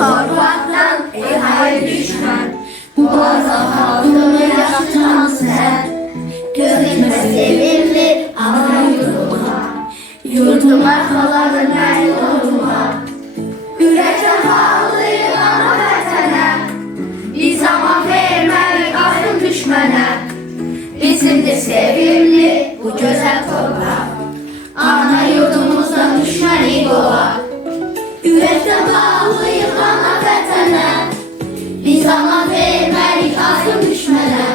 torpaqdan, ey hayır düşmən. Bu azad xalqını yaşatan sən. Göz dikmə sevimli ana yurduma, yurduma xaladır mən yoluma. Ürəklə bağlıyıq ana vətənə, biz aman vermərik axın düşmənə. Bizimdir sevimli bu gözəl torpaq, ana yurdumuzdan düşməni qovaq. Ürəklə bağlıyıq ana vətənə, biz aman vermərik axın düşmənə.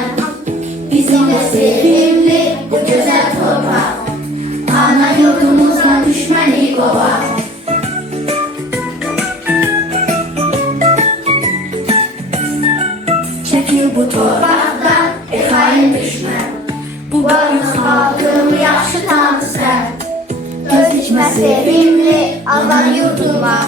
Bizimdir sevimli bu gözəl torpaq, ana yurdumuzdan düşməni qovaq. Çəkil bu torpaqdan, ey xain düşmən. Bu qalmış xalqımı yaxşı tanı sən. Göz dikmə sevimli ana yurduma,